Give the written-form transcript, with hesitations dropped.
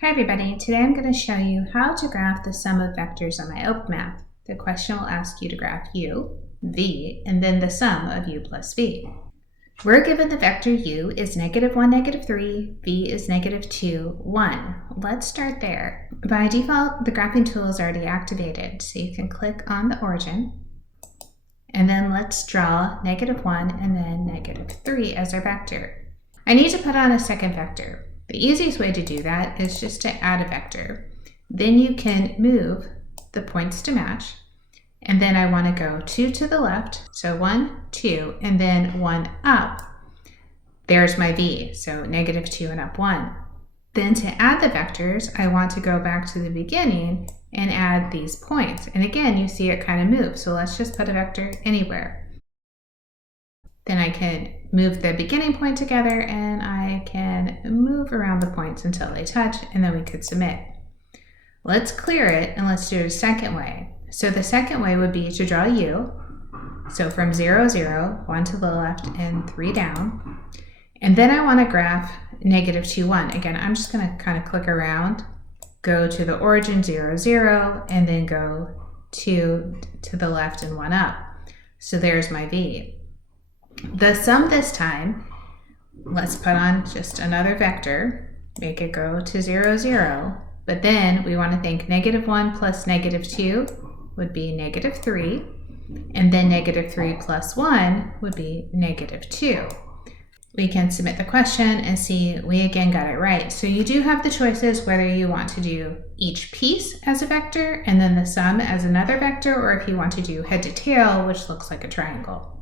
Hi everybody, today I'm going to show you how to graph the sum of vectors on MyOpenMath. The question will ask you to graph u, v, and then the sum of u plus v. We're given the vector u is -1, -3, v is -2, 1. Let's start there. By default, the graphing tool is already activated, so you can click on the origin, and then let's draw -1 and then -3 as our vector. I need to put on a second vector. The easiest way to do that is just to add a vector. Then you can move the points to match. And then I want to go 2 to the left. So 1, 2, and then 1 up. There's my v. So -2 and up 1. Then to add the vectors, I want to go back to the beginning and add these points. And again, you see it kind of move. So let's just put a vector anywhere. Then I can move the beginning point together and I can move around the points until they touch, and then we could submit. Let's clear it and let's do it a second way. So the second way would be to draw u. So from 0, 0, 1 to the left and 3 down. And then I want to graph -2, 1. Again, I'm just going to kind of click around, go to the origin 0, 0, and then go 2 to the left and 1 up. So there's my v. The sum this time, let's put on just another vector, make it go to 0, 0, but then we want to think -1 plus -2 would be -3, and then -3 plus 1 would be -2. We can submit the question and see we again got it right. So you do have the choices whether you want to do each piece as a vector and then the sum as another vector, or if you want to do head to tail, which looks like a triangle.